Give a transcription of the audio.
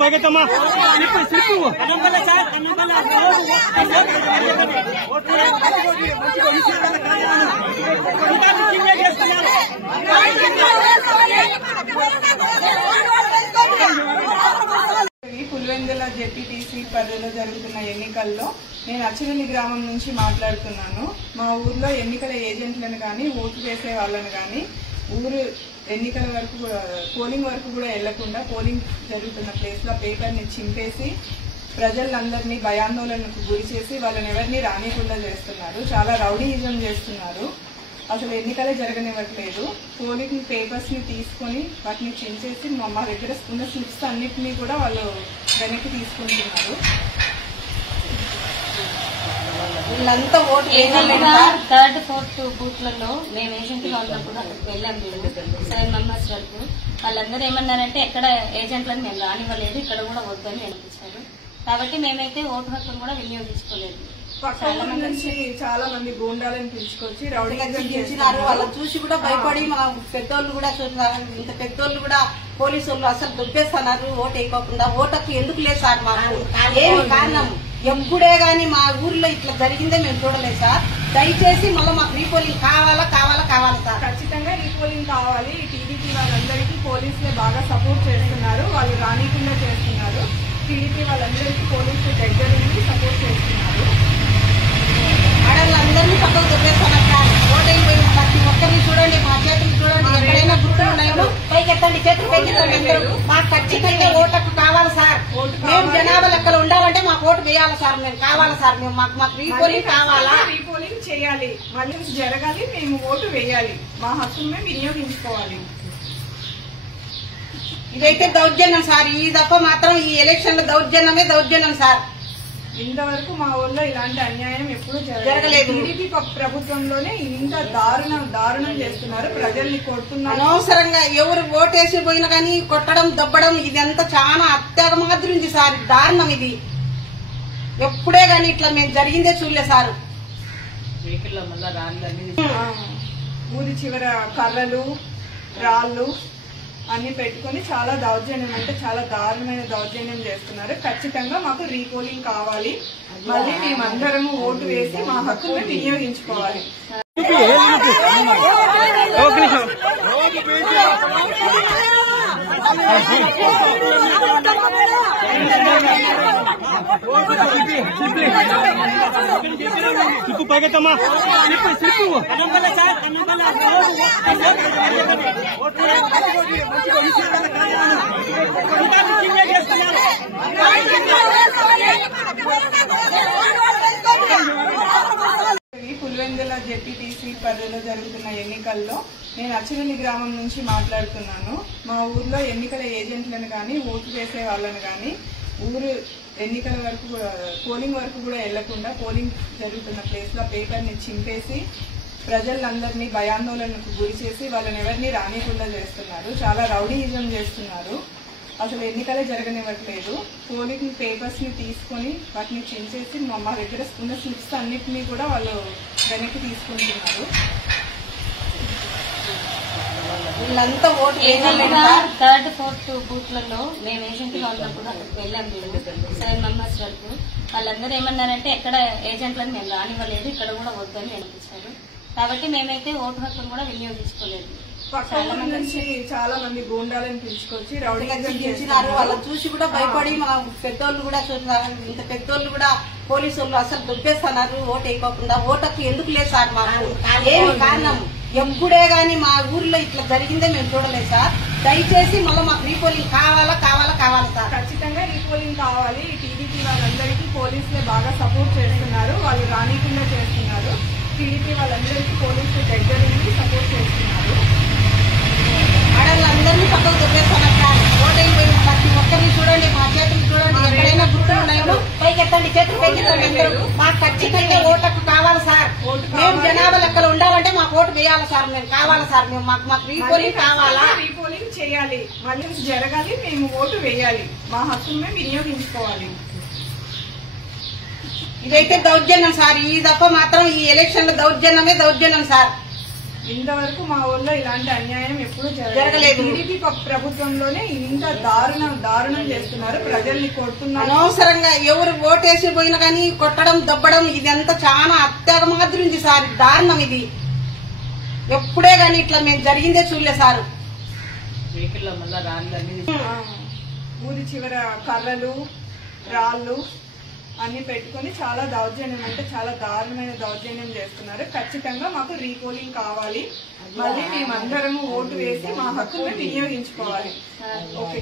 పైకెత్తమ్మా Pulivendula ZPTC పరిధిలో జరుగుతున్న ఎన్నికల్లో నేను అచ్చిరెల్లి గ్రామం నుంచి మాట్లాడుతున్నాను. మా ఊర్లో ఎన్నికల ఏజెంట్లను కానీ ఓటు వేసే వాళ్ళను కానీ ఊరు ఎన్నికల వరకు పోలింగ్ వరకు కూడా వెళ్లకుండా పోలింగ్ జరుగుతున్న ప్లేస్ లో పేపర్ని చింపేసి ప్రజలందరినీ భయాందోళనకు గురి చేసి వాళ్ళని ఎవరిని రానికుండా చేస్తున్నారు. చాలా రౌడీయిజం చేస్తున్నారు. అసలు ఎన్నికలే జరగనివ్వట్లేదు. పోలింగ్ పేపర్స్ ని తీసుకుని వాటిని చించేసి మా దగ్గర ఉన్న స్లిప్స్ అన్నిటినీ కూడా వాళ్ళు వెనక్కి తీసుకుంటున్నారు. వీళ్ళంతా ఓటు థర్డ్ ఫోర్త్ బూత్లలో మేము ఏజెంట్గా ఉన్నప్పుడు అక్కడికి వెళ్ళాము. 7 మెంబర్స్ వరకు వాళ్ళందరూ ఏమన్నారంటే ఎక్కడ ఏజెంట్లను మేము రానివ్వలేదు, ఇక్కడ కూడా వద్దని అనిపించారు. కాబట్టి మేమైతే ఓటు హక్కును కూడా వినియోగించుకోలేదు. నుంచి చాలా మంది గూండాలను పిలుచుకొచ్చి రౌడీగా చేసినారు. వాళ్ళని చూసి కూడా భయపడి మన పెద్దోళ్ళు కూడా చూస్తున్నారు. ఇంత పెద్దోళ్ళు కూడా పోలీసు వాళ్ళు అసలు దుబ్బేస్తున్నారు ఓటు వేయకోకుండా. ఓటకు ఎందుకు లేదు సార్ మాకు ఏమి కారణం? ఎప్పుడే గానీ మా ఊర్లో ఇట్లా జరిగిందే మేము చూడలేదు సార్. దయచేసి మళ్ళీ మాకు రీపోలింగ్ కావాలా సార్. ఖచ్చితంగా రీపోలింగ్ కావాలి. టీడీపీ వాళ్ళందరికీ పోలీసులే బాగా సపోర్ట్ చేస్తున్నారు. వాళ్ళు రానికుండా చేస్తున్నారు. టీడీపీ వాళ్ళందరికీ పోలీసులు దగ్గర నుండి సపోర్ట్ చేస్తున్నారు. ఆడవాళ్ళందరినీ పక్కకు దుబ్బేస్తున్నారు సార్. ఓటైపోయిన ప్రతి ఒక్కరిని చూడండి, మా చేతులు చూడండి, ఎక్కడైనా గుర్తులు ఉన్నాయో పైకెత్తండి, చేతులు పైకెత్తండి. మాకు ఖచ్చితంగా ఓటకు కావాలి సార్. మేము జనాభా లెక్కలు ఉండాలంటే మాకు ఓటు వేయాలి సార్. మేము కావాలి సార్. మేము మాకు రీపోలింగ్ కావాలా? రీపోలింగ్ చేయాలి, మళ్ళీ జరగాలి. మేము ఓటు వేయాలి. మా హక్కును మేము వినియోగించుకోవాలి. ఇదైతే దౌర్జన్యం సార్. ఈ దఫా మాత్రం ఈ ఎలక్షన్ లో దౌర్జన్యం సార్. ఇంతవరకు మా ఊళ్ళో ఇలాంటి అన్యాయం ఎప్పుడు జరగలేదు. టీడీపీ ప్రభుత్వంలోనే ఇంత దారుణం చేస్తున్నారు. ప్రజల్ని కొడుతున్నారు. అనవసరంగా ఎవరు ఓటేసి పోయినా కానీ కొట్టడం దబ్బడం ఇదంతా చాలా అత్యాగమాదిరి ఉంది సార్. దారుణం ఇది. ఎప్పుడే గాని ఇట్లా మేము జరిగిందే చూడలే సార్. ఊరి చివర కర్రలు రాళ్లు అన్ని పెట్టుకుని చాలా దౌర్జన్యం అంటే చాలా దారుణమైన దౌర్జన్యం చేస్తున్నారు. ఖచ్చితంగా మాకు రీపోలింగ్ కావాలి. మళ్ళీ మేమందరము ఓటు వేసి మా హక్కును వినియోగించుకోవాలి. పైకెత్తమ్మా పులివెందుల జెడ్పీటీసీ పరిధిలో జరుగుతున్న ఎన్నికల్లో నేను అచ్చిరెల్లి గ్రామం నుంచి మాట్లాడుతున్నాను. మా ఊర్లో ఎన్నికల ఏజెంట్లను కానీ ఓటు వేసే వాళ్ళను కానీ ఊరు ఎన్నికల వరకు పోలింగ్ వరకు కూడా వెళ్లకుండా పోలింగ్ జరుగుతున్న ప్లేస్ లో పేపర్ని చింపేసి ప్రజలందరినీ భయాందోళనకు గురి చేసి వాళ్ళని ఎవరిని రానికుండా చేస్తున్నారు. చాలా రౌడీయిజం చేస్తున్నారు. అసలు ఎన్నికలే జరగనివ్వట్లేదు. పోలింగ్ పేపర్స్ ని తీసుకుని వాటిని చించేసి మా దగ్గర ఉన్న స్లిప్స్ అన్నిటినీ కూడా వాళ్ళు వెనక్కి తీసుకుంటున్నారు. వీళ్ళంతా ఓటు థర్డ్ ఫోర్త్ బూత్లలో మేము ఏజెంట్గా ఉన్నప్పుడు అక్కడికి వెళ్ళాము. 7 మెంబర్స్ వరకు వాళ్ళందరూ ఏమన్నారంటే ఎక్కడ ఏజెంట్లను మేము రానివ్వలేదు, ఇక్కడ కూడా వద్దని అనిపించారు. కాబట్టి మేమైతే ఓటు హక్కును కూడా వినియోగించుకోలేదు. నుంచి చాలా మంది గూండాలను పిలుచుకొచ్చి రౌడీగా చేసినారు. వాళ్ళని చూసి కూడా భయపడి మన పెద్దోళ్ళు కూడా చూస్తున్నారు. ఇంత పెద్దోళ్ళు కూడా పోలీసు వాళ్ళు అసలు దుబ్బేస్తున్నారు ఓటు వేయకోకుండా. ఓటకు ఎందుకు లేదు సార్ మాకు ఏమి కారణం? ఎప్పుడే గానీ మా ఊర్లో ఇట్లా జరిగిందే మేము చూడలేదు సార్. దయచేసి మళ్ళీ మాకు రీపోలింగ్ కావాలా సార్. ఖచ్చితంగా రీపోలింగ్ కావాలి. టీడీపీ వాళ్ళందరికీ పోలీసులే బాగా సపోర్ట్ చేస్తున్నారు. వాళ్ళు రానికుండా చేస్తున్నారు. టీడీపీ వాళ్ళందరికీ పోలీసులు దగ్గర నుండి సపోర్ట్ చేస్తున్నారు. ఆడవాళ్ళందరినీ పక్కకు దుబ్బేస్తున్నారు సార్. ఓటైపోయిన ప్రతి ఒక్కరిని చూడండి, మా చేతులు చూడండి, ఎక్కడైనా గుర్తులు ఉన్నాయో పైకెత్తండి, చేతులు పైకెత్తండి. మాకు ఖచ్చితంగా ఓటకు కావాలి సార్. మేము జనాభా లెక్కలు ఉండాలంటే మాకు ఓటు వేయాలి సార్. మేము కావాలి సార్. మేము మాకు రీపోలింగ్ కావాలా? రీపోలింగ్ చేయాలి, మళ్ళీ జరగాలి. మేము ఓటు వేయాలి. మా హక్కును మేము వినియోగించుకోవాలి. ఇదైతే దౌర్జన్యం సార్. ఈ దఫా మాత్రం ఈ ఎలక్షన్ లో దౌర్జన్యం సార్. ఇంతవరకు మా ఊళ్ళో ఇలాంటి అన్యాయం ఎప్పుడు జరగలేదు. టీడీపీ ప్రభుత్వంలోనే ఇంత దారుణం చేస్తున్నారు. ప్రజల్ని కొడుతున్నారు. అనవసరంగా ఎవరు ఓటేసి పోయినా కానీ కొట్టడం దబ్బడం ఇదంతా చాలా అత్యాగమాదిరి ఉంది సార్. దారుణం ఇది. ఎప్పుడే గాని ఇట్లా మేము జరిగిందే చూడలే సార్. ఊరి చివర కర్రలు రాళ్ళు అన్ని పెట్టుకుని చాలా దౌర్జన్యం అంటే చాలా దారుణమైన దౌర్జన్యం చేస్తున్నారు. ఖచ్చితంగా మాకు రీపోలింగ్ కావాలి. మళ్ళీ మేమందరము ఓటు వేసి మా హక్కుల్ని వినియోగించుకోవాలి. ఓకే.